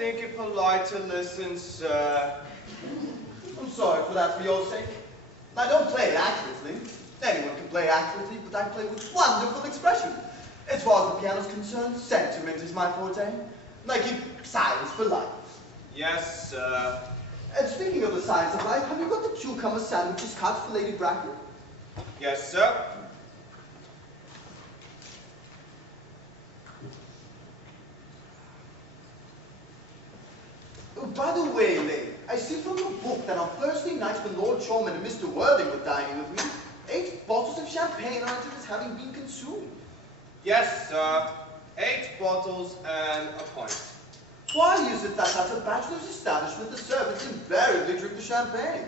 think it polite to listen, sir. I'm sorry for that for your sake. I don't play accurately. Anyone can play accurately, but I play with wonderful expression. As far as the piano's concerned, sentiment is my forte. And I keep silence for life. Yes, sir. And speaking of the science of life, have you got the cucumber sandwiches cut for Lady Brackett? Yes, sir. Oh, by the way, lady, I see from your book that on Thursday nights when Lord Showman and Mr. Worthing were dining with me, 8 bottles of champagne are entered as having been consumed. Yes, sir. 8 bottles and a pint. Why is it that at a bachelor's establishment the servants invariably drink the champagne?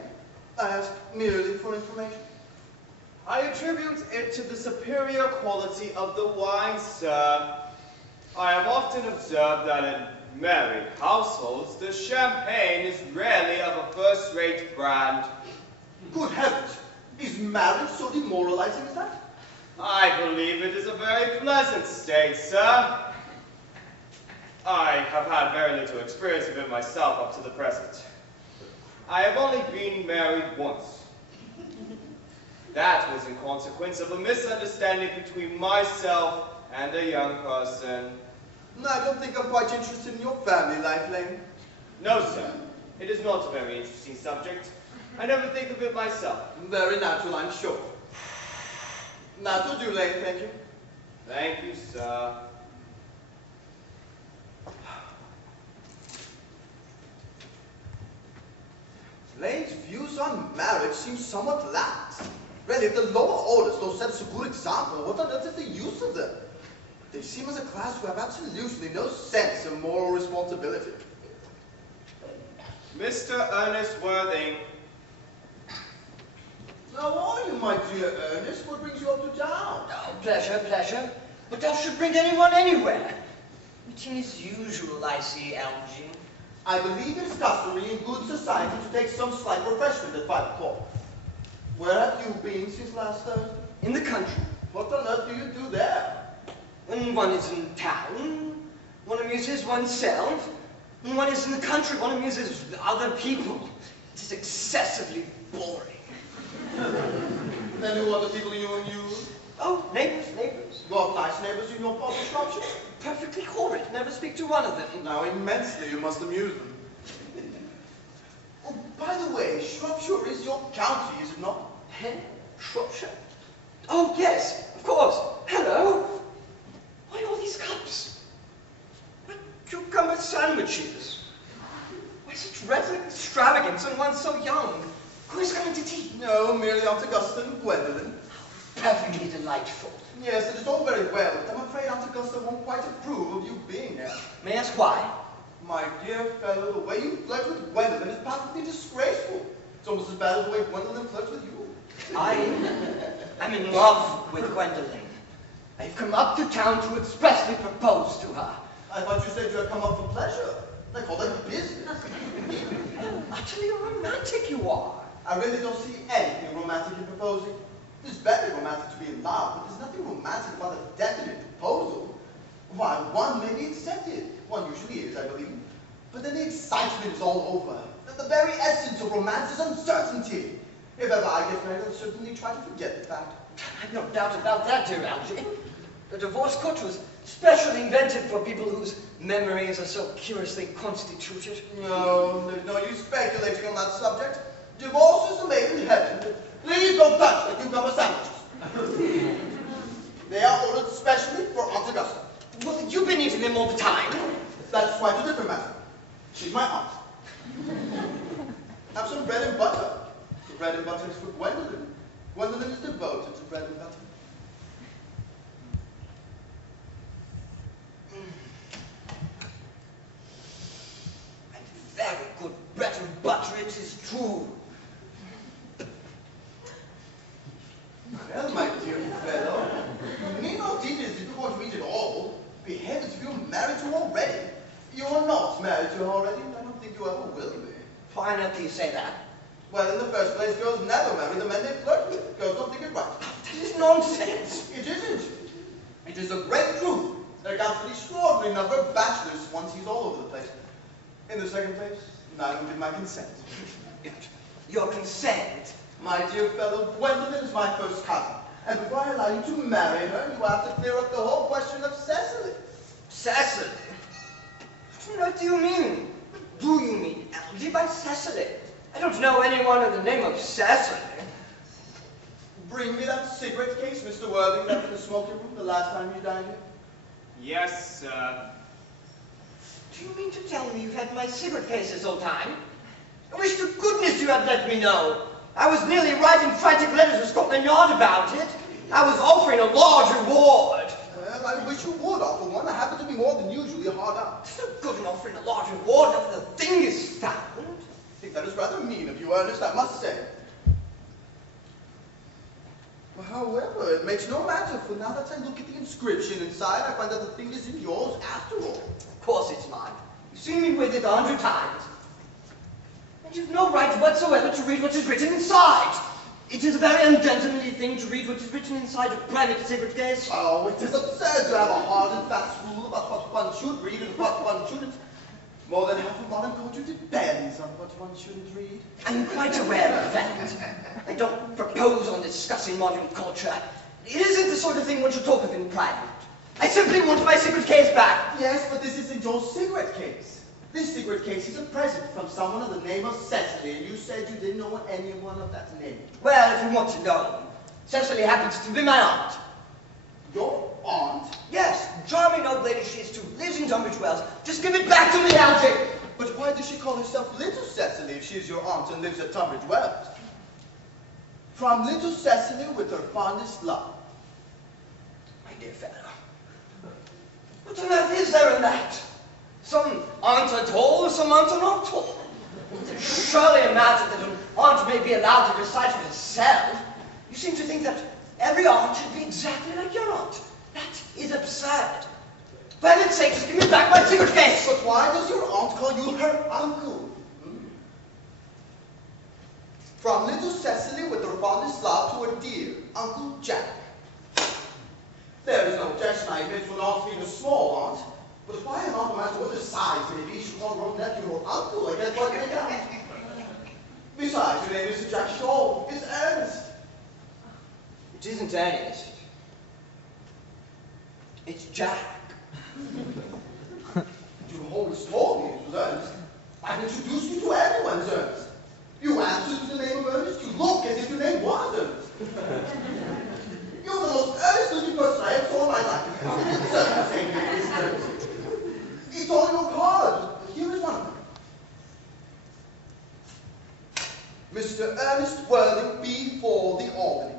I ask merely for information. I attribute it to the superior quality of the wine, sir. I have often observed that in married households, the champagne is rarely of a first-rate brand. Good heavens! Is marriage so demoralizing as that? I believe it is a very pleasant state, sir. I have had very little experience of it myself up to the present. I have only been married once. That was in consequence of a misunderstanding between myself and a young person. I don't think I'm quite interested in your family life, Lane. No, sir. It is not a very interesting subject. I never think of it myself. Very natural, I'm sure. That'll do, Lane, thank you. Thank you, sir. Lane's views on marriage seem somewhat lax. Really, if the lower orders don't set us a good example, what on earth is the use of them? They seem as a class who have absolutely no sense of moral responsibility. Mr. Ernest Worthing. How are you, my dear Earnest? What brings you up to town? Oh, pleasure, pleasure. But thou should bring anyone anywhere. It is usual, I see, Algy. I believe it is customary in good society to take some slight refreshment at 5 o'clock. Where have you been since last Thursday? In the country. What on earth do you do there? When one is in town, one amuses oneself. When one is in the country, one amuses other people. It is excessively boring. Then who are the people you use? Oh, neighbors, neighbors. You have nice neighbors in your part of Shropshire? Perfectly horrid. Never speak to one of them. Now immensely you must amuse them. Oh, by the way, Shropshire is your county, is it not? Eh? Shropshire? Oh, yes, of course. Hello. Why all these cups? What cucumber sandwiches? Why such rhetoric extravagance and one so young? Who is coming to tea? No, merely Aunt Augusta and Gwendolyn. Perfectly delightful. Yes, it is all very well, but I'm afraid Aunt Augusta won't quite approve of you being here. May I ask why? My dear fellow, the way you flirt with Gwendolyn is perfectly disgraceful. It's almost as bad as the way Gwendolyn flirts with you. I'm in love with Gwendolyn. I've come up to town to expressly propose to her. I thought you said you had come up for pleasure. I call that business. Utterly romantic you are. I really don't see anything romantic in proposing. It's very romantic to be in love, but there's nothing romantic about a definite proposal. Why, one may be accepted. One usually is, I believe. But then the excitement is all over. The very essence of romance is uncertainty. If ever I get married, I'll certainly try to forget the fact. I've no doubt about that, dear Algy. The divorce court was specially invented for people whose memories are so curiously constituted. No, there's no use speculating on that subject. Divorce is a made in heaven. Please don't touch the cucumber sandwiches. They are ordered specially for Aunt Augusta. Well, you've been eating them all the time. That's quite a different matter. She's my aunt. Have some bread and butter. The bread and butter is for Gwendolyn. Gwendolyn is devoted to bread and butter. And very good bread and butter, it is true. Well, my dear fellow, you need not eat it as if you're going to eat it all. Be heavens, if you're married to her already. You are not married to her already, and I don't think you ever will be. Why not do you say that? Well, in the first place, girls never marry the men they flirt with. Girls don't think it right. That is nonsense. It isn't. It is a great truth. There accounts for the extraordinary number of bachelors one sees all over the place. In the second place, I don't give my consent. Your consent? My dear fellow, Gwendolyn is my first cousin. And before I allow you to marry her, you have to clear up the whole question of Cecily. Cecily? What do you mean? Do you mean Algy by Cecily? I don't know anyone of the name of Cecily. Bring me that cigarette case Mr. Worthing left in the smoking room the last time you dined here. Yes, sir. Do you mean to tell me you've had my cigarette case this whole time? I wish to goodness you had let me know. I was nearly writing frantic letters to Scotland Yard about it. I was offering a large reward. Well, I wish you would offer one. I happen to be more than usually hard up. It's no good in offering a large reward after the thing is found. I think that is rather mean of you, Ernest, I must say. Well, however, it makes no matter, for now that I look at the inscription inside, I find that the thing isn't yours after all. Of course it's mine. You've seen me with it 100 times. And you've no right whatsoever to read what is written inside. It is a very ungentlemanly thing to read what is written inside a private cigarette case. Oh, it is absurd to have a hard and fast rule about what one should read and what one shouldn't. More than half of modern culture depends on what one shouldn't read. I'm quite aware of that. I don't propose on discussing modern culture. It isn't the sort of thing one should talk of in private. I simply want my cigarette case back. Yes, but this isn't your cigarette case. This cigarette case is a present from someone of the name of Cecily, and you said you didn't know anyone of that name. Well, if you want to know, Cecily happens to be my aunt. Your aunt? Yes, charming old lady she is too. Lives in Tunbridge Wells. Just give it back to me, Algy. But why does she call herself Little Cecily if she is your aunt and lives at Tunbridge Wells? From Little Cecily with her fondest love. My dear fellow, what on earth is there in that? Some aunts are tall, some aunts are not tall. It's surely a matter that an aunt may be allowed to decide for herself. You seem to think that every aunt should be exactly like your aunt. That is absurd. For heaven's sake, just give me back my cigarette case. But why does your aunt call you her uncle? From Little Cecily with her fondest love to her dear Uncle Jack. There is no objection I admit to an aunt being a small aunt. But why an aunt, no matter what her size may be, should call her own nephew her uncle? I guess what they got. Besides, your name isn't Jack Shaw, it's Earnest. It isn't Ernest. It's Jack. You always told me it was Ernest. I've introduced you to everyone as Ernest. You answer to the name of Ernest. You look as if your name was Ernest. You're the most earnest-looking person I ever saw in my life. It's certainly the same name as Ernest. It's on your card. Here is one of them. Mr. Ernest Worthing before the Albany.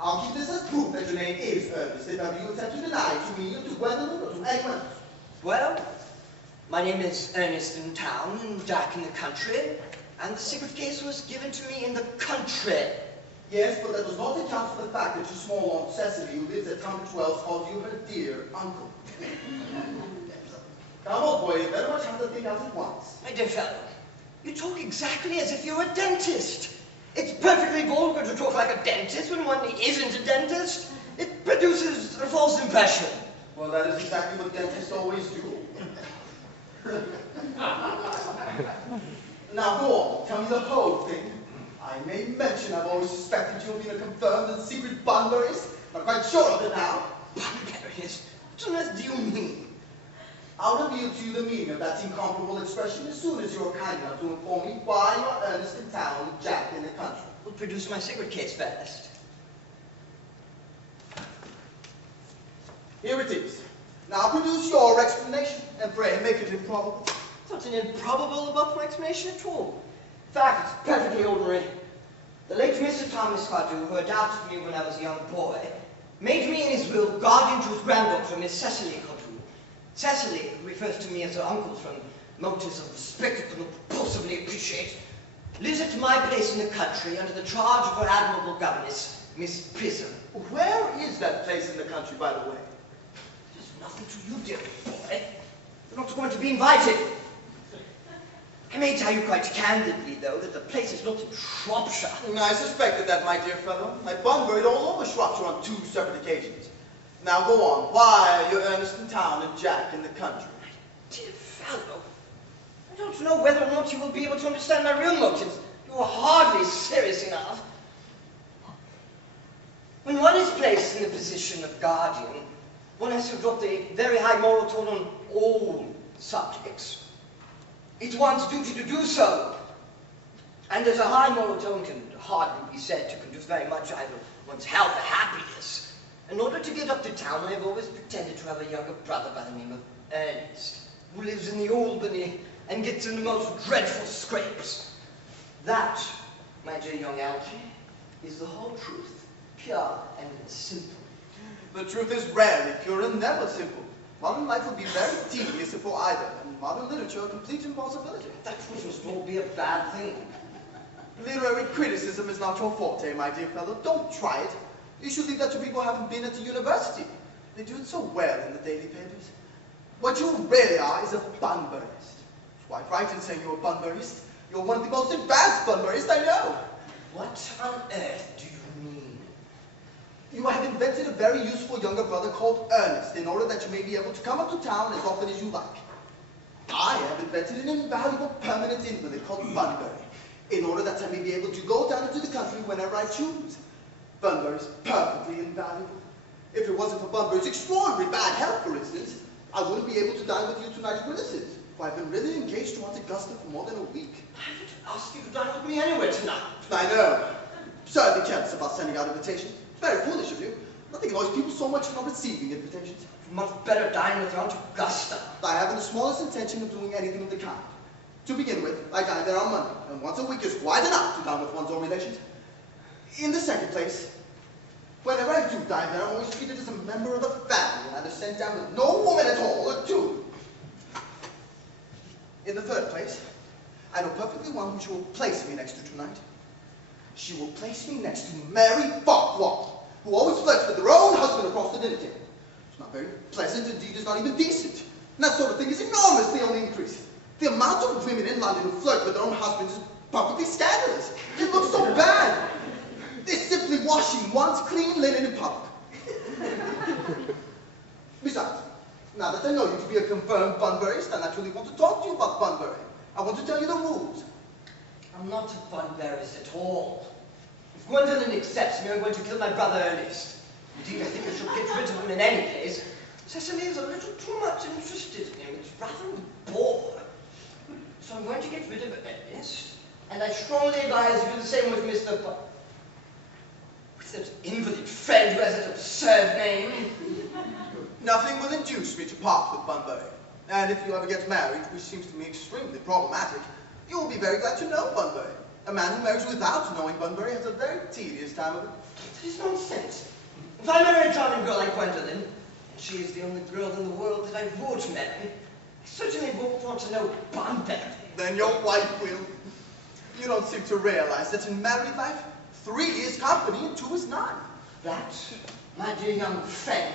I'll keep this as proof that your name is Ernest, if ever you attempt to deny it to me or to Gwendolyn or to anyone else. Well, my name is Earnest in town and Jack in the country, and the cigarette case was given to me in the country. Yes, but that does not account for the fact that your small aunt Cecily, who lives at Tunbridge Wells, calls you her dear uncle. Come on, boy, you better much have to think out at once. My dear fellow, you talk exactly as if you're a dentist. It's perfectly vulgar to talk like a dentist when one isn't a dentist. It produces a false impression. Well, that is exactly what dentists always do. Now go on, tell me the whole thing. I may mention I've always suspected you of being a confirmed and secret Bunburyist. I'm quite sure of it now. Bunburyist? What on earth do you mean? I'll reveal to you the meaning of that incomparable expression as soon as you're kind enough to inform me why you're Ernest in town and Jack in the country. We'll produce my cigarette case first. Here it is. Now produce your explanation, and pray make it improbable. There's nothing improbable about my explanation at all. In fact, it's perfectly ordinary. The late Mr. Thomas Cardew, who adopted me when I was a young boy, made me in his will guardian to his granddaughter, Miss Cecily Cardew. Cecily refers to me as her uncle from motives of respect I can impulsively appreciate. Lives at my place in the country under the charge of her admirable governess, Miss Prism. Where is that place in the country, by the way? There's nothing to you, dear boy. You're not going to be invited. I may tell you quite candidly, though, that the place is not in Shropshire. I suspected that, my dear fellow. I bunburied all over Shropshire on 2 separate occasions. Now go on. Why are you Ernest in town and Jack in the country? My dear fellow, I don't know whether or not you will be able to understand my real motives. You are hardly serious enough. When one is placed in the position of guardian, one has to adopt a very high moral tone on all subjects. It's one's duty to do so. And as a high moral tone can hardly be said to conduce very much either one's health or happiness, in order to get up to town, I have always pretended to have a younger brother by the name of Earnest, who lives in the Albany and gets in the most dreadful scrapes. That, my dear young Algy, is the whole truth, pure and simple. The truth is rarely pure and never simple. Modern life would be very tedious if for either, and modern literature a complete impossibility. That must all be a bad thing. Literary criticism is not your forte, my dear fellow. Don't try it. You should leave that to people who haven't been at a university. They do it so well in the daily papers. What you really are is a Bunburyist. It's quite right in saying you're a Bunburyist. You're one of the most advanced Bunburyists I know. What on earth do you mean? You have invented a very useful younger brother called Earnest in order that you may be able to come up to town as often as you like. I have invented an invaluable permanent invalid called Bunbury in order that I may be able to go down into the country whenever I choose. Bunbury's perfectly invaluable. If it wasn't for Bunbury's extraordinary bad health, for instance, I wouldn't be able to dine with you tonight at Willis's, for I've been really engaged to Aunt Augusta for more than a week. I haven't asked you to dine with me anywhere tonight. I know. Absurdly careless about sending out invitations. Very foolish of you. Nothing annoys people so much as not receiving invitations. You much better dine with Aunt Augusta. I haven't the smallest intention of doing anything of the kind. To begin with, I dine there on Monday, and once a week is quite enough to dine with one's own relations. In the second place, whenever I do dine there, I'm always treated as a member of the family, and I'm sent down with no woman at all, or two. In the third place, I know perfectly well who she will place me next to tonight. She will place me next to Mary Farquhar, who always flirts with her own husband across the dinner table. It's not very pleasant, indeed it's not even decent. And that sort of thing is enormously on the increase. The amount of women in London who flirt with their own husbands is perfectly scandalous. It looks so bad. They're simply washing one's clean linen in public. Besides, now that I know you to be a confirmed Bunburyist, I naturally want to talk to you about Bunbury. I want to tell you the rules. I'm not a Bunburyist at all. If Gwendolyn accepts me, I'm going to kill my brother Earnest. Indeed, I think I should get rid of him in any case. Cecily is a little too much interested in him. It's rather a bore. So I'm going to get rid of Earnest, and I strongly advise you do the same with Mr. with that invalid friend who has that absurd name. Nothing will induce me to part with Bunbury. And if you ever get married, which seems to me extremely problematic, you will be very glad to know Bunbury. A man who marries without knowing Bunbury has a very tedious time of it. That is nonsense. If I marry a charming girl like Gwendolyn, and she is the only girl in the world that I would marry, I certainly won't want to know Bunbury. Then your wife will. You don't seem to realize that in married life, 3 is company and 2 is none. That, my dear young friend,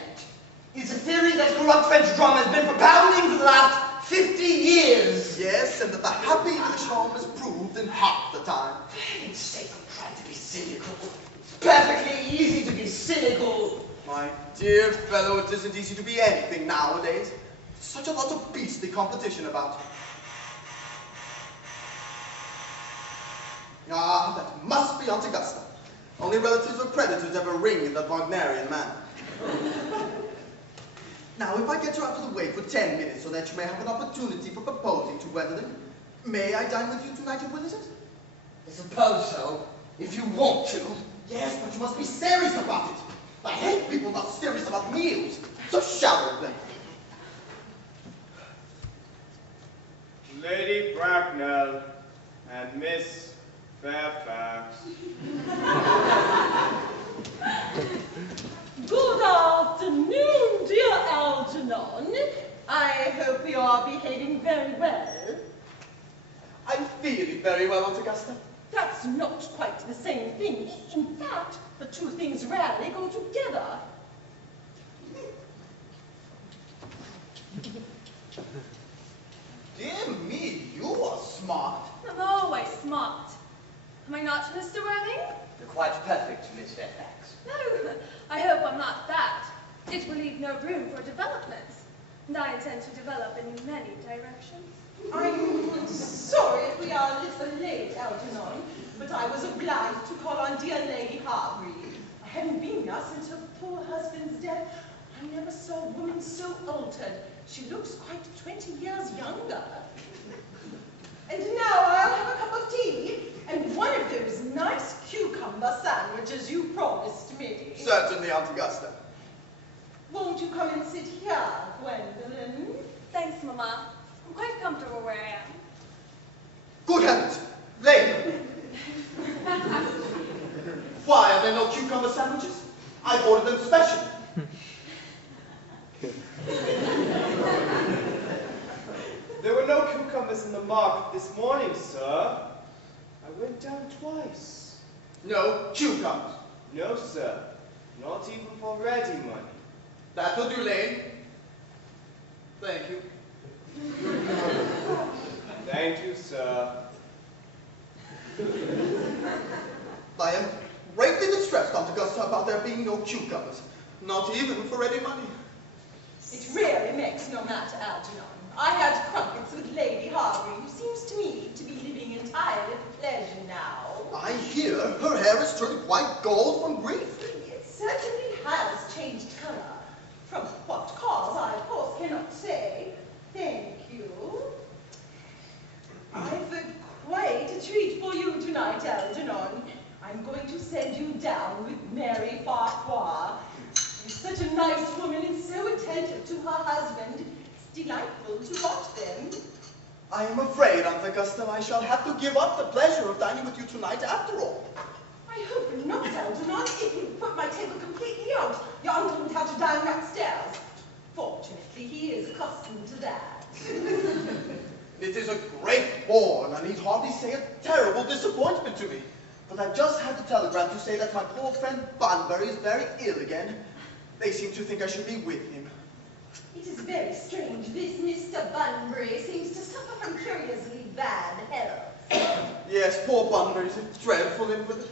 is a theory that corrupt French drama has been propounding for the last 50 years. Yes, and that the happy English home is proved in half the time. For heaven's sake, I'm trying to be cynical. It's perfectly easy to be cynical. My dear fellow, it isn't easy to be anything nowadays. Such a lot of beastly competition about. Ah, that must be Aunt Augusta. Only relatives or predators ever ring in that Wagnerian manner. Now, if I get you out of the way for 10 minutes so that you may have an opportunity for proposing to Gwendolyn, may I dine with you tonight at Willis's? I suppose so, if you want to. Yes, but you must be serious about it. I hate people not serious about meals. So shower at them. Lady Bracknell and Miss Fairfax. Good afternoon, dear Algernon. I hope you are behaving very well. I'm feeling very well, Aunt Augusta. That's not quite the same thing. In fact, the two things rarely go together. Dear me, you are smart. I'm always smart. Am I not, Mr. Worthing? You're quite perfect, Miss Fairfax. No, I hope I'm not that. It will leave no room for developments. And I intend to develop in many directions. I'm sorry if we are a little late, Algernon, but I was obliged to call on dear Lady Harbury. I haven't been here since her poor husband's death. I never saw a woman so altered. She looks quite 20 years younger. And now I'll have a cup of tea and one of those nice cucumber sandwiches you promised me. Certainly, Aunt Augusta. Won't you come and sit here, Gwendolyn? Thanks, Mama. I'm quite comfortable where I am. Good heavens! Lady! Why are there no cucumber sandwiches? I ordered them special. There were no cucumbers in the market this morning, sir. I went down twice. No cucumbers. No, sir. Not even for ready money. That will do, Lane. Thank you. Thank you, sir. I am greatly distressed, Aunt Augusta, about there being no cucumbers. Not even for ready money. It really makes no matter, Algernon. I had crumpets with Lady Harbury, who seems to me to be living entirely for pleasure now. I hear her hair has turned quite gold from grief. It certainly has changed color. From what cause, I of course cannot say. Thank you. I've quite a treat for you tonight, Algernon. I'm going to send you down with Mary Farquhar. She's such a nice woman and so attentive to her husband. It's delightful to watch them. I am afraid, Aunt Augusta, I shall have to give up the pleasure of dining with you tonight after all. I hope not, Algernon. If you put my table completely out, your uncle would have to dine upstairs. Fortunately, he is accustomed to that. It is a great bore, and I need hardly say a terrible disappointment to me. But I've just had a telegram to say that my poor friend Bunbury is very ill again. They seem to think I should be with him. It is very strange. This Mr. Bunbury seems to suffer from curiously bad health. Yes, poor Bunbury's a dreadful invalid.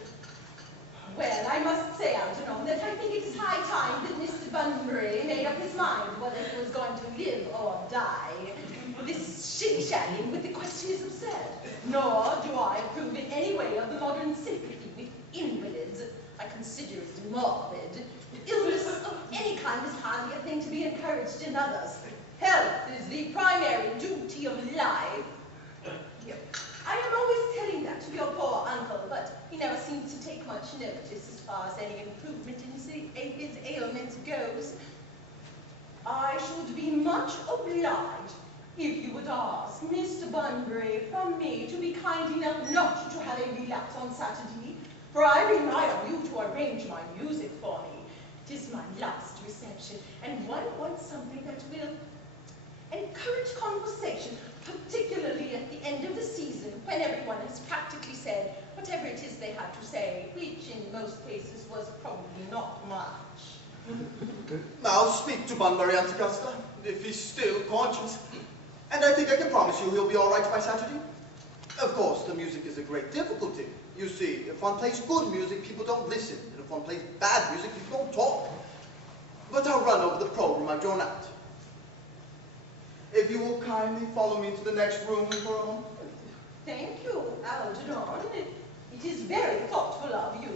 Well, I must say, Algernon, that I think it is high time that Mr. Bunbury made up his mind whether he was going to live or die. This shilly-shallying with the question is absurd. Nor do I approve in any way of the modern sympathy with invalids. I consider it morbid. Illness of any kind is hardly a thing to be encouraged in others. Health is the primary duty of life. I am always telling that to your poor uncle, but he never seems to take much notice as far as any improvement in his ailments goes. I should be much obliged if you would ask Mr. Bunbury from me to be kind enough not to have a relapse on Saturday, for I rely on you to arrange my music for me. It is my last reception, and one wants something that will encourage conversation, particularly at the end of the season, when everyone has practically said whatever it is they had to say, which in most cases was probably not much. Now speak to Bunbury, Aunt Augusta, if he's still conscious. And I think I can promise you he'll be all right by Saturday. Of course, the music is a great difficulty. You see, if one plays good music, people don't listen. And if one plays bad music, people don't talk. But I'll run over the program I've drawn out. If you will kindly follow me to the next room for a moment. Thank you, Algernon. It is very thoughtful of you.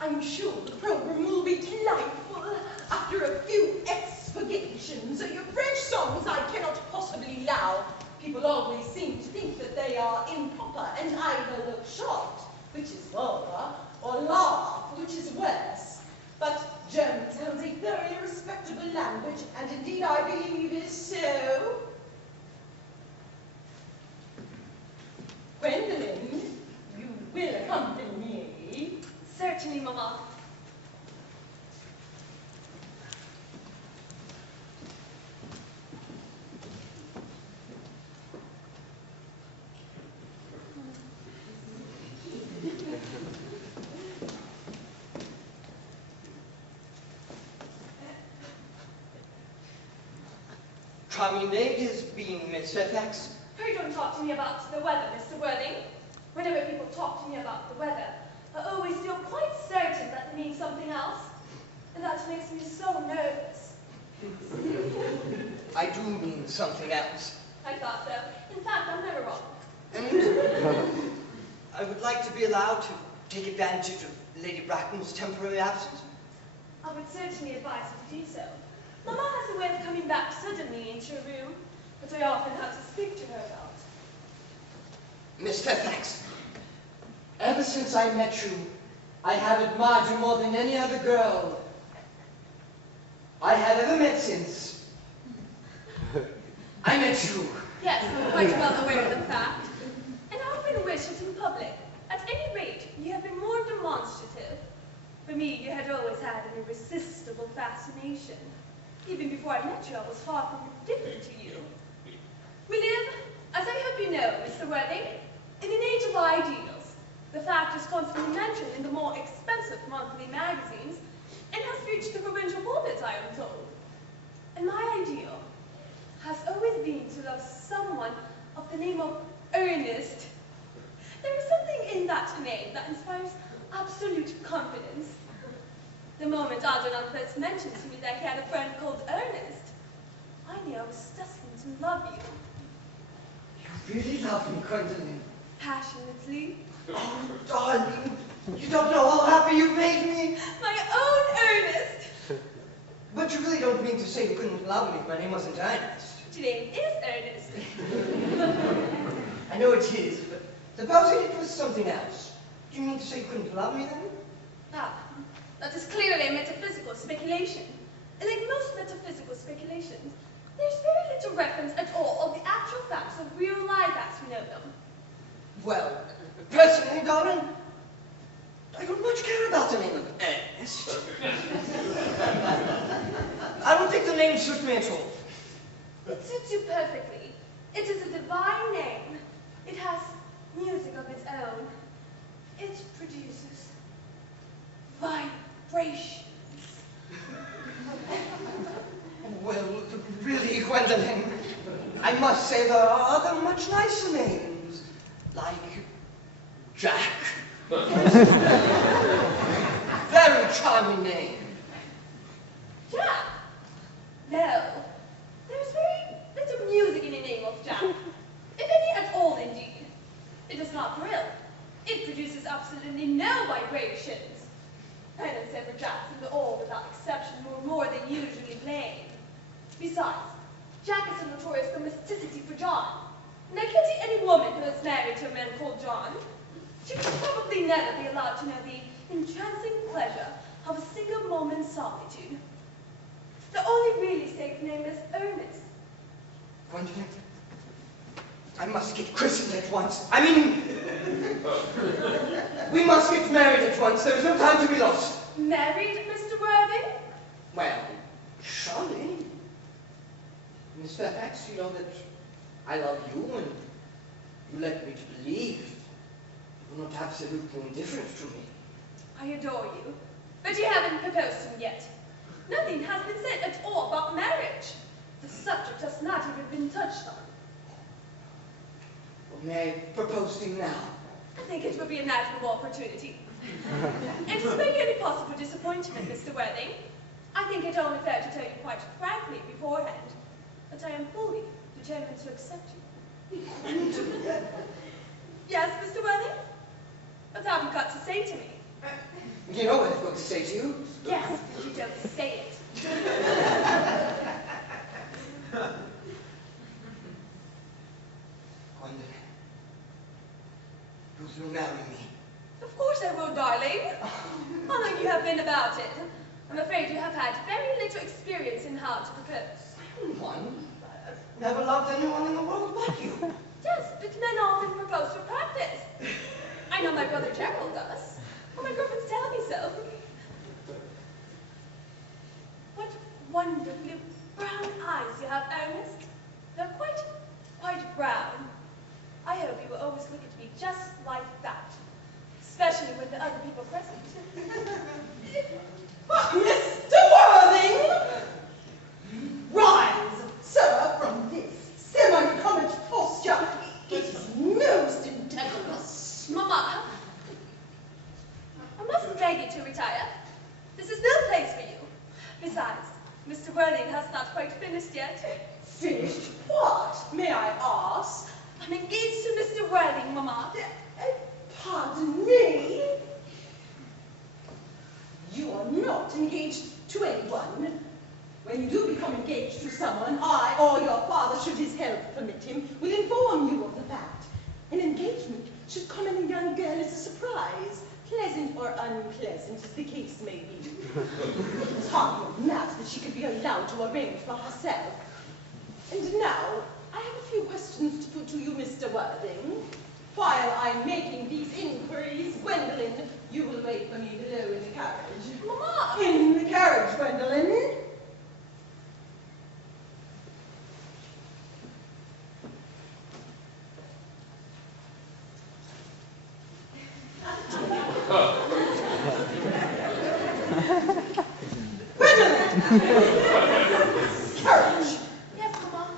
I'm sure the program will be delightful after a few expurgations. Your French songs I cannot possibly allow. People always seem to think that they are improper and either look shocked, which is vulgar, or laugh, which is worse. But German sounds a thoroughly respectable language, and indeed I believe is so. Gwendolyn, you will accompany me. Certainly, Mama. Charming day it has been, Miss Fairfax. Pray don't talk to me about the weather, Mr. Worthing. Whenever people talk to me about the weather, I always feel quite certain that they mean something else. And that makes me so nervous. I do mean something else. I thought so. In fact, I'm never wrong. And I would like to be allowed to take advantage of Lady Bracken's temporary absence. I would certainly advise you to do so. Mamma has a way of coming back suddenly into a room, which I often have to speak to her about. Miss Fairfax, ever since I met you, I have admired you more than any other girl I have ever met since I met you. Yes, I'm quite well aware of the fact. And I often wish it in public. At any rate, you have been more demonstrative. For me, you had always had an irresistible fascination. Even before I met you, I was far from indifferent to you. We live, as I hope you know, Mr. Worthing, in an age of ideals. The fact is constantly mentioned in the more expensive monthly magazines and has reached the provincial pulpits, I am told. And my ideal has always been to love someone of the name of Earnest. There is something in that name that inspires absolute confidence. The moment Algernon first mentioned to me that he had a friend called Earnest, I knew I was destined to love you. You really love me, Gwendolyn. Passionately. Oh, darling, you don't know how happy you've made me. My own Earnest! But you really don't mean to say you couldn't love me if my name wasn't Earnest. Your name is Earnest. I know it is, but supposing it was something else. Do you mean to say you couldn't love me then? Ah, that is clearly a metaphysical speculation. And like most metaphysical speculations, there's very little reference at all of the actual facts of real life as we know them. Well, personally, darling, I don't much care about the name of Earnest. I don't think the name suits me at all. It suits you perfectly. It is a divine name. It has music of its own. It produces vibrations. Well, really, Gwendolyn, I must say there are other much nicer names, like Jack. Very charming name. Jack? No. There's very little music in the name of Jack. If any at all, indeed. It does not thrill. It produces absolutely no vibrations. Penance ever Jacks in the all, without exception, were more than usually plain. Besides, Jack is a notorious domesticity for John. And I pity any woman who is married to a man called John. She could probably never be allowed to know the entrancing pleasure of a single moment's solitude. The only really safe name is Earnest. Gwendolyn, I must get christened at once. I mean, we must get married at once. There is no time to be lost. Married, Mr. Worthing? Well, surely. Miss Fairfax, you know that I love you, and you led me to believe you were not absolutely indifferent to me. I adore you. But you haven't proposed to me yet. Nothing has been said at all about marriage. The subject has not even been touched on. Well, may I propose to you now? I think it would be an admirable opportunity. And to spare you any possible disappointment, Mr. Worthing, I think it only fair to tell you quite frankly beforehand that I am fully determined to accept you. Yes, Mr. Worthing? What have you got to say to me? You know what I've got to say to you. Yes, but you don't say it. Gwendolyn, will you marry me? Of course I will, darling. How long you have been about it? I'm afraid you have had very little experience in how to propose. One? I've never loved anyone in the world but you. Yes, but men often propose for practice. I know my brother Gerald does. Well, my girlfriends tell me so. What wonderfully brown eyes you have, Earnest. They're quite brown. I hope you will always look at me just like that, especially with the other people present. Mr. Worthing! Rise, sir, from this semi-comic posture. It is most indecorous. Mamma, I must beg you to retire. This is no place for you. Besides, Mr. Worthing has not quite finished yet. Finished what, may I ask? I'm engaged to Mr. Worthing, Mamma. Pardon me? You are not engaged to anyone. When you do become engaged to someone, I, or your father, should his health permit him, will inform you of the fact. An engagement should come in a young girl as a surprise, pleasant or unpleasant, as the case may be. It's hardly matter that she could be allowed to arrange for herself. And now, I have a few questions to put to you, Mr. Worthing. While I'm making these inquiries, Gwendolyn, you will wait for me below in the carriage. Mamma! In the carriage, Gwendolyn. Courage! Yes, Mamma.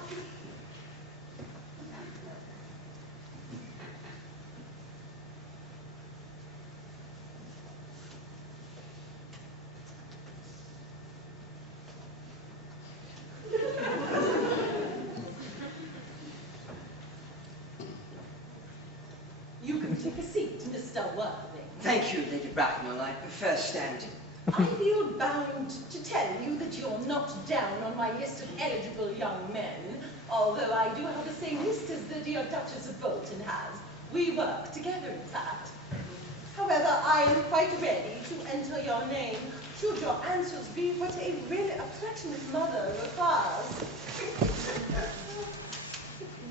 You can take a seat, Mr. Worthing. Thank you, Lady Bracknell. I prefer standing. I feel bound to tell you that you're not down on my list of eligible young men, although I do have the same list as the dear Duchess of Bolton has. We work together, in fact. However, I am quite ready to enter your name, should your answers be what a really affectionate mother requires.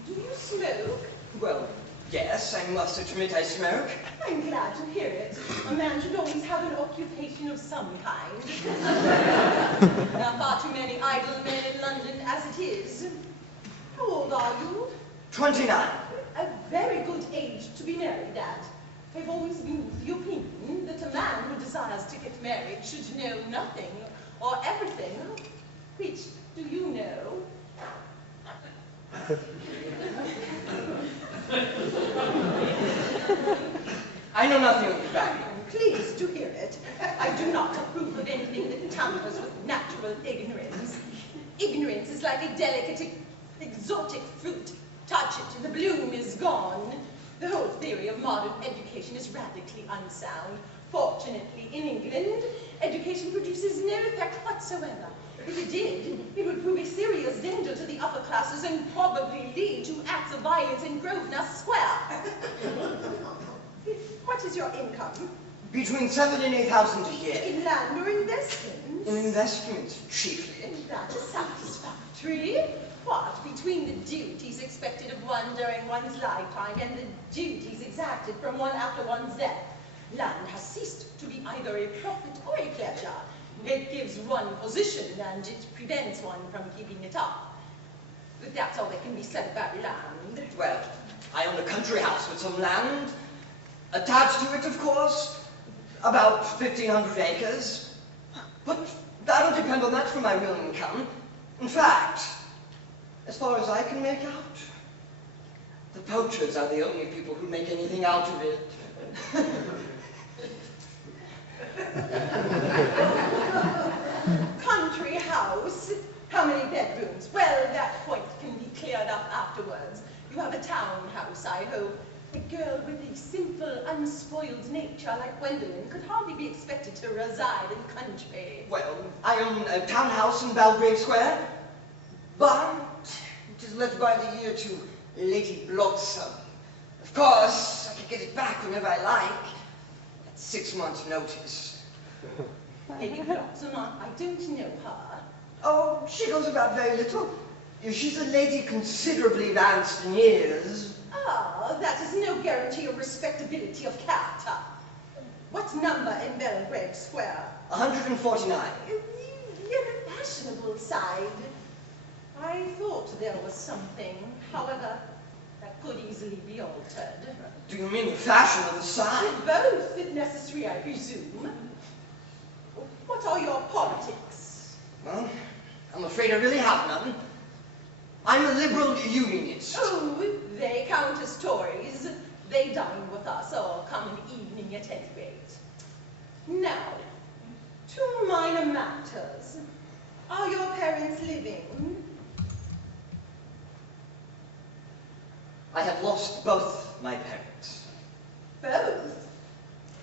Do you smoke? Well, yes, I must admit I smoke. I'm glad to hear it. A man should always have an occupation of some kind. There are far too many idle men in London as it is. How old are you? 29. A very good age to be married at. I've always been of the opinion that a man who desires to get married should know nothing or everything. Which do you know? I know nothing of the Bracknell. I'm pleased to hear it. I do not approve of anything that tampers with natural ignorance. Ignorance is like a delicate, exotic fruit. Touch it and the bloom is gone. The whole theory of modern education is radically unsound. Fortunately, in England, education produces no effect whatsoever. If it did, it would prove a serious danger to the upper classes and probably lead to acts of violence in Grosvenor Square. What is your income? Between 7,000 and 8,000 a year. In land or investments? In investments, chiefly. That is satisfactory. What, between the duties expected of one during one's lifetime and the duties exacted from one after one's death, land has ceased to be either a profit or a pleasure. It gives one position and it prevents one from keeping it up. But that's all that can be said about land. Well, I own a country house with some land. Attached to it, of course, about 1,500 acres. But that'll depend on that for my real income. In fact, as far as I can make out, the poachers are the only people who make anything out of it. Country house? How many bedrooms? Well, that point can be cleared up afterwards. You have a townhouse, I hope. A girl with a simple, unspoiled nature like Gwendolyn could hardly be expected to reside in country. Well, I own a townhouse in Belgrave Square, but it is let by the year to Lady Blossom. Of course, I can get it back whenever I like, at 6 months' notice. Lady Blossom, I don't know her. Oh, she goes about very little. She's a lady considerably advanced in years. Ah, that is no guarantee of respectability of character. What number in Belgrave Square? 149. You're the fashionable side. I thought there was something, however, that could easily be altered. Do you mean the fashion of the side? Both, if necessary, I presume. What are your politics? Well, I'm afraid I really have none. I'm a liberal unionist. Oh, they count as Tories. They dine with us or come an evening at any rate. Now, to minor matters. Are your parents living? I had lost both my parents. Both?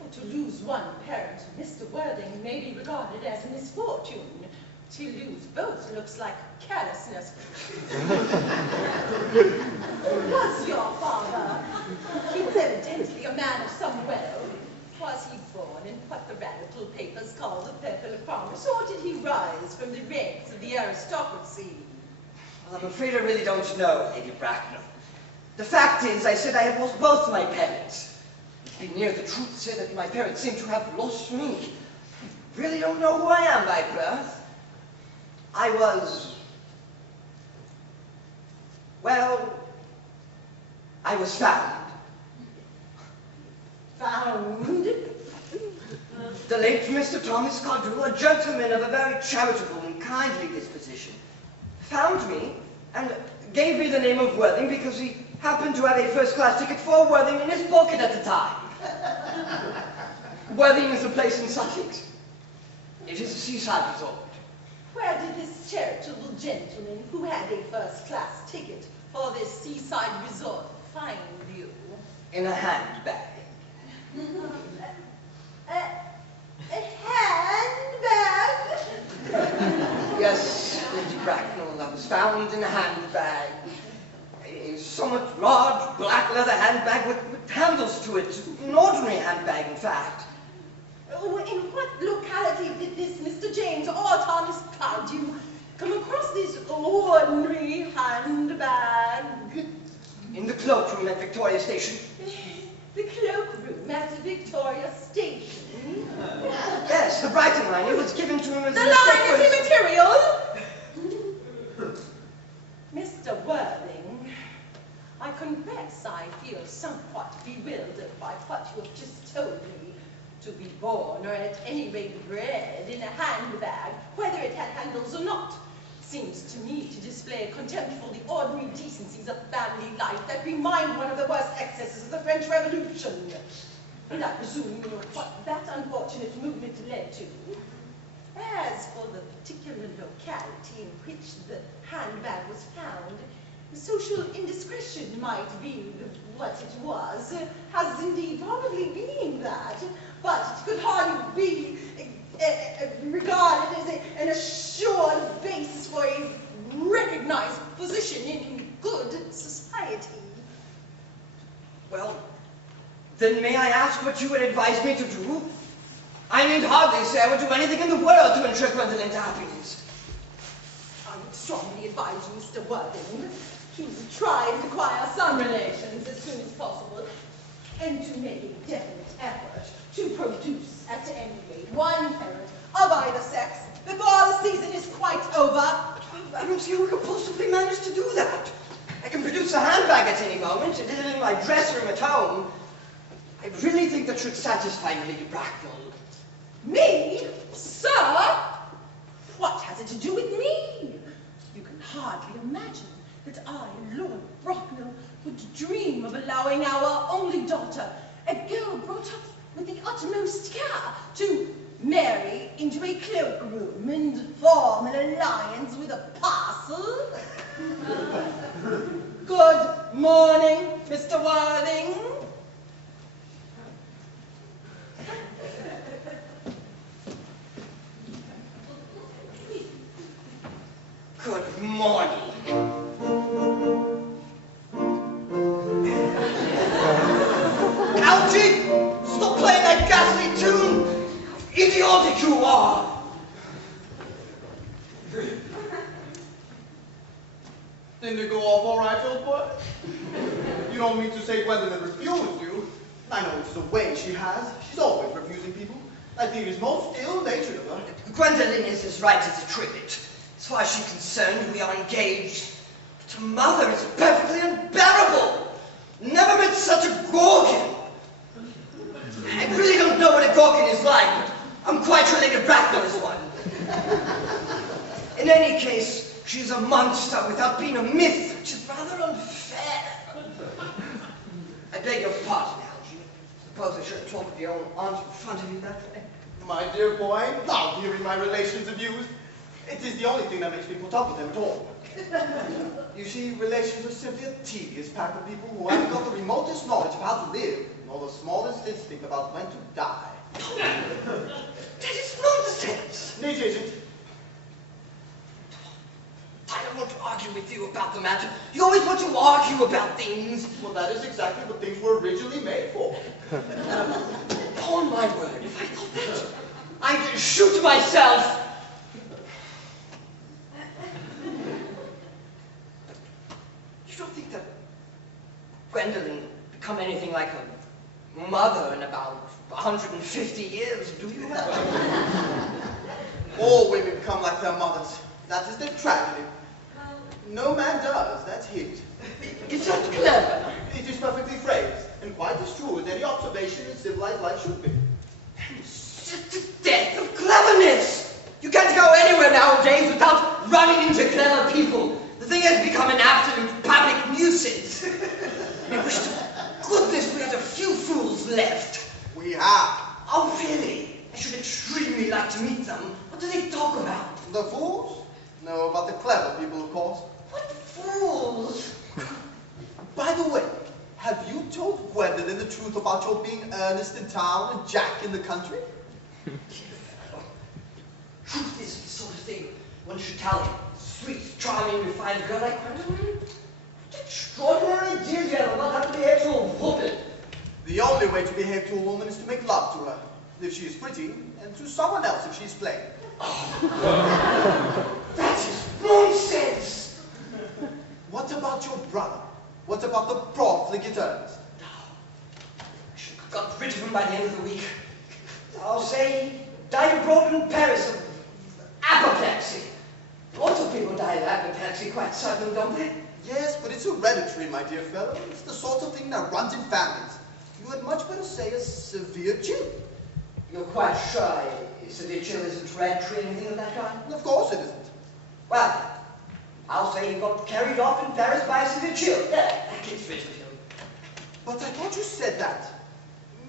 Well, to lose one parent, Mr. Worthing, may be regarded as a misfortune. To lose both looks like carelessness. Was your father? He was evidently a man of some wealth. Was he born in what the radical papers call the Purple Promise, or did he rise from the ranks of the aristocracy? Well, I'm afraid I really don't know, Lady Bracknell. The fact is, I said I had lost both my parents. To be near the truth, to say that my parents seem to have lost me. I really don't know who I am by birth. I was found. Found? The late Mr. Thomas Codrell, a gentleman of a very charitable and kindly disposition, found me and gave me the name of Worthing because he happened to have a first-class ticket for Worthing in his pocket at the time. Worthing is a place in Sussex. It is a seaside resort. Where did this charitable gentleman who had a first-class ticket for this seaside resort find you? In a handbag. A handbag? Yes, Lady Bracknell, I was found in a handbag. A somewhat large black leather handbag with handles to it. An ordinary handbag, in fact. In what locality did this Mr. James or Thomas Cardew come across this ordinary handbag? In the cloakroom at Victoria Station. The cloakroom at Victoria Station? Yes, the Brighton line. It was given to him as The a line mistake is immaterial! Mr. Worthing, I confess I feel somewhat bewildered by what you have just told me. To be born, or at any rate bred, in a handbag, whether it had handles or not, seems to me to display a contempt for the ordinary decencies of family life that remind one of the worst excesses of the French Revolution. And I presume you know what that unfortunate movement led to. As for the particular locality in which the handbag was found, social indiscretion might be what it was, has indeed probably been that, but it could hardly be regarded as an assured basis for a recognized position in good society. Well, then may I ask what you would advise me to do? I need hardly say I would do anything in the world to ensure Gwendolyn's happiness. I would strongly advise you, Mr. Worthing, to try and acquire some relations as soon as possible, and to make a definite effort to produce, at any rate, one parent of either sex before the season is quite over. I don't see how we could possibly manage to do that. I can produce a handbag at any moment. It is in my dress room at home. I really think that should satisfy Lady Bracknell. Me? Sir? What has it to do with me? You can hardly imagine that I, Lord Bracknell, would dream of allowing our only daughter, a girl brought up with the utmost care, to marry into a cloakroom and form an alliance with a parcel. Good morning, Mr. Worthing. Good morning. Algy, stop playing that ghastly tune! Idiotic you are! Didn't it go off all right, old boy? You don't mean to say Gwendolyn refused you? I know it's the way she has. She's always refusing people. I think it's most ill-natured of her. Gwendolyn is as right as a trivet. As far as she's concerned, we are engaged. But her mother is perfectly unbearable. Never met such a gorgon. I really don't know what a gorgon is like, but I'm quite sure Lady Bracknell is one. In any case, she's a monster without being a myth, which is rather unfair. I beg your pardon, Algy. Suppose I shouldn't talk of your own aunt in front of you that way. My dear boy, now hearing my relations abused. It is the only thing that makes me put up with them at all. You see, relations are simply a tedious pack of people who haven't got the remotest knowledge of how to live, nor the smallest instinct about when to die. That is nonsense. It isn't. I don't want to argue with you about the matter. You always want to argue about things. Well, that is exactly what things were originally made for. Upon my word, if I thought that, I'd shoot myself. You don't think that Gwendolyn become anything like a mother in about 150 years, do you? All women become like their mothers. That is their tragedy. No man does, that's his. Is that clever? It is perfectly phrased, and quite as true as any observation in civilized life should be. It's the death of cleverness. You can't go anywhere nowadays without running into clever people. The thing has become an absolute public nuisance. I wish to goodness we had a few fools left. We have. Oh, really? I should extremely like to meet them. What do they talk about? The fools? No, but the clever people, of course. What fools? By the way, have you told Gwendolyn the truth about your being Earnest in town and Jack in the country? Truth is the sort of thing one should tell a sweet, charming, refined girl like Gwendolyn. What extraordinary ideas you have about how to behave to a woman. The only way to behave to a woman is to make love to her, if she is pretty, and to someone else if she is plain. That is nonsense! What about your brother? What about the profligate Earnest? I should have got rid of him by the end of the week. I'll say he died abroad in Paris of apoplexy. Lots of people die of apoplexy quite suddenly, don't they? Yes, but it's hereditary, my dear fellow. It's the sort of thing that runs in families. You had much better say a severe chill. You're quite sure severe chill isn't hereditary or anything of that kind? Of course it isn't. Well, I'll say he got carried off in Paris by a severe chill. There, that gets rid of him. But I thought you said that.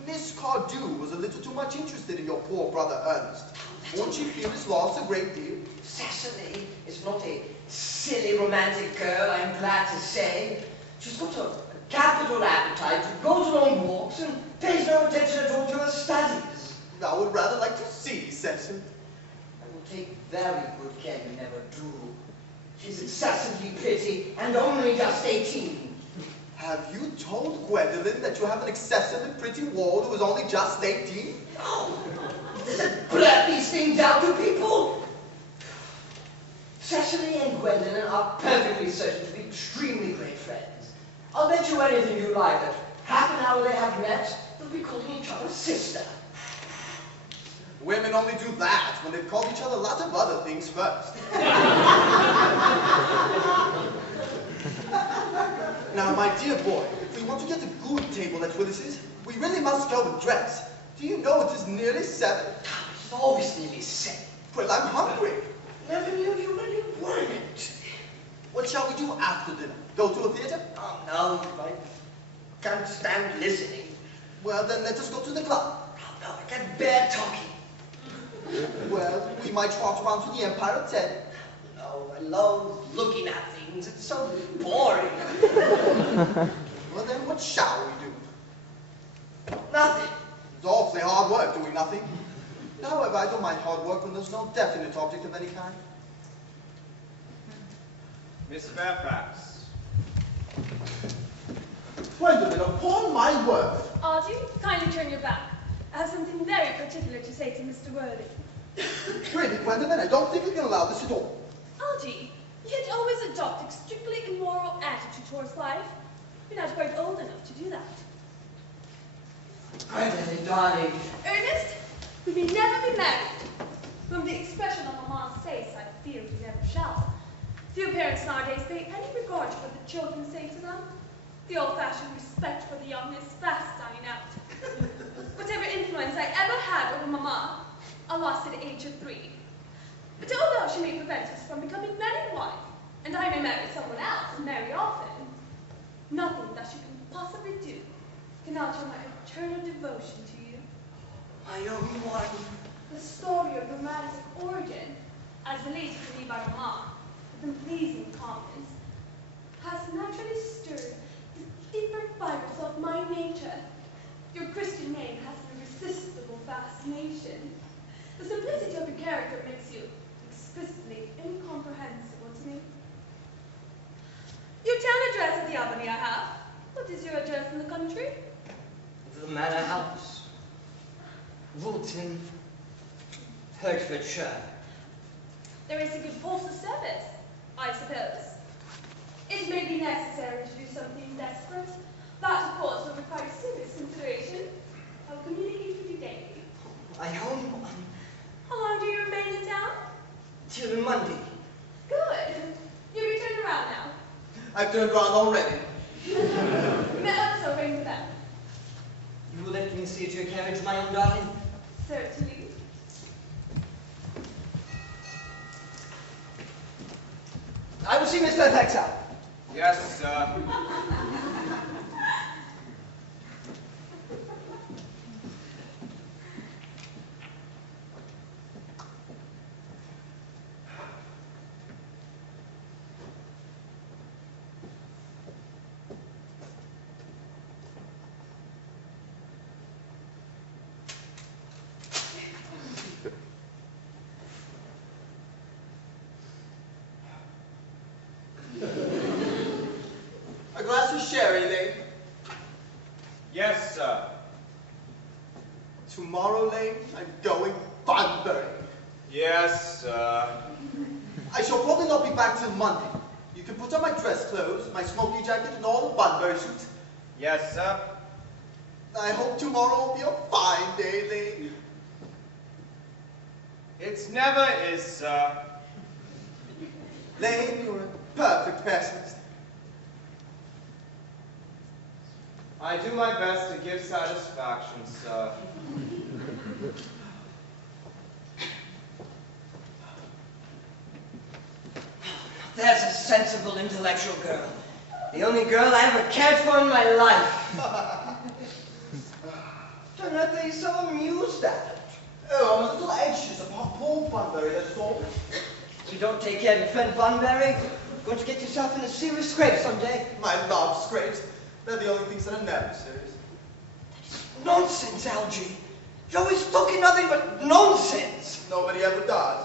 Miss Cardew was a little too much interested in your poor brother Earnest. Won't she feel his loss a great deal? Cecily is not a silly romantic girl, I am glad to say. She's got a capital appetite, goes on walks, and pays no attention at all to her studies. I would rather like to see Cecil. I will take very good care you never do. She's excessively pretty and only just 18. Have you told Gwendolyn that you have an excessively pretty ward who is only just 18? Oh, does it blurt these things out to people? Cecily and Gwendolyn are perfectly certain to be extremely great friends. I'll bet you anything you like that half an hour they have met, they'll be calling each other sister. Women only do that when they've called each other a lot of other things first. Now, my dear boy, if we want to get a good table at Willis's, we really must go and dress. Do you know it is nearly 7? It's always nearly 7. Well, I'm hungry. Never knew you really weren't. What shall we do after dinner? Go to a theater? Oh, no, I can't stand listening. Well, then let us go to the club. Oh, no, I can't bear talking. Well, we might trot around to the Empire at 10. No, I love looking at things. It's so boring. Well, then what shall we do? Nothing. It's awfully hard work doing nothing. However, I don't mind hard work when there's no definite object of any kind. Miss Fairfax. Gwendolyn, upon my word. Archie, kindly turn your back. I have something very particular to say to Mr. Worthing. Really, Gwendolyn, I don't think we can allow this at all. Archie, you had always adopted a strictly immoral attitude towards life. You're not quite old enough to do that. Gwendolyn, darling. Ernest, we may never be married. From the expression on Mamma's face, I fear we never shall. Few parents nowadays pay any regard to what the children say to them. The old-fashioned respect for the young is fast dying out. Whatever influence I ever had over Mamma, I lost at the age of 3. But although she may prevent us from becoming man and wife, and I may marry someone else and marry often, nothing that she can possibly do can alter my eternal devotion to you. My own one. The story of romantic origin, as the lady to me by Mama, with unpleasing comments, has naturally stirred the deeper fibers of my nature. Your Christian name has an irresistible fascination. The simplicity of your character makes you explicitly incomprehensible to me. Your town address at the Albany I have. What is your address in the country? The Manor House. Woolton, Hertfordshire. There is a good postal service, I suppose. It may be necessary to do something desperate. That, of course, will require serious consideration. I'll communicate with you daily. I hope How long do you remain in town? till Monday. Good. You return around now. I've turned round already. So ring the bell. You will let me see to your carriage, my own darling? Certainly. I will see Miss Fairfax out. Yes, sir. A glass of sherry, Lane. Yes, sir. Tomorrow, Lane, I'm going Bunbury. Yes, sir. I shall probably not be back till Monday. You can put on my dress clothes, my smoky jacket, and all the Bunbury suit. Yes, sir. I hope tomorrow will be a fine day, Lane. It never is, sir. Lane, you're a perfect pessimist. I do my best to give satisfaction, sir. There's a sensible, intellectual girl. The only girl I ever cared for in my life. Don't let me so amused at it. Oh, I'm a little anxious about poor Bunbury, that's all. If you don't take care of your friend Bunbury, you're going to get yourself in a serious scrape someday. My love scrapes. They're the only things that are never serious. Nonsense, Algy. You're always talking nothing but nonsense. Nobody ever does.